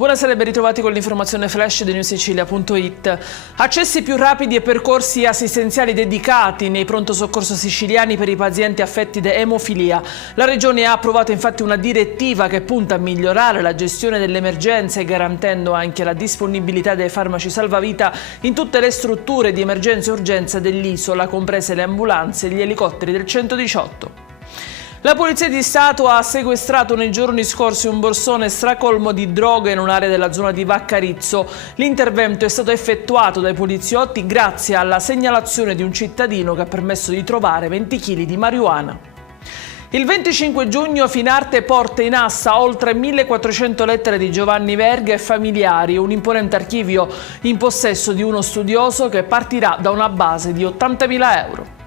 Buonasera e ben ritrovati con l'informazione flash di newsicilia.it. Accessi più rapidi e percorsi assistenziali dedicati nei pronto soccorso siciliani per i pazienti affetti da emofilia. La Regione ha approvato infatti una direttiva che punta a migliorare la gestione delle emergenze, garantendo anche la disponibilità dei farmaci salvavita in tutte le strutture di emergenza e urgenza dell'isola, comprese le ambulanze e gli elicotteri del 118. La Polizia di Stato ha sequestrato nei giorni scorsi un borsone stracolmo di droga in un'area della zona di Vaccarizzo. L'intervento è stato effettuato dai poliziotti grazie alla segnalazione di un cittadino che ha permesso di trovare 20 kg di marijuana. Il 25 giugno Finarte porta in assa oltre 1400 lettere di Giovanni Verga e familiari, un imponente archivio in possesso di uno studioso che partirà da una base di 80.000 euro.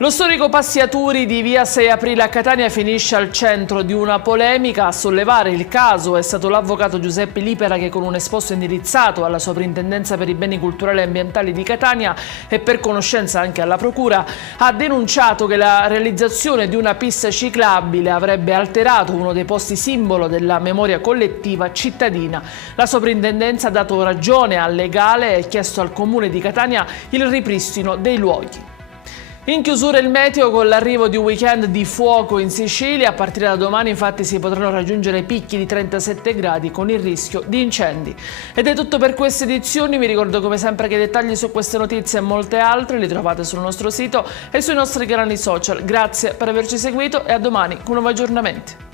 Lo storico Passiaturi di via 6 aprile a Catania finisce al centro di una polemica. A sollevare il caso è stato l'avvocato Giuseppe Lipera, che con un esposto indirizzato alla Soprintendenza per i beni culturali e ambientali di Catania e per conoscenza anche alla Procura ha denunciato che la realizzazione di una pista ciclabile avrebbe alterato uno dei posti simbolo della memoria collettiva cittadina. La Soprintendenza ha dato ragione al legale e chiesto al Comune di Catania il ripristino dei luoghi. In chiusura il meteo con l'arrivo di un weekend di fuoco in Sicilia. A partire da domani infatti si potranno raggiungere picchi di 37 gradi con il rischio di incendi. Ed è tutto per queste edizioni. Vi ricordo come sempre che i dettagli su queste notizie e molte altre li trovate sul nostro sito e sui nostri canali social. Grazie per averci seguito e a domani con nuovi aggiornamenti.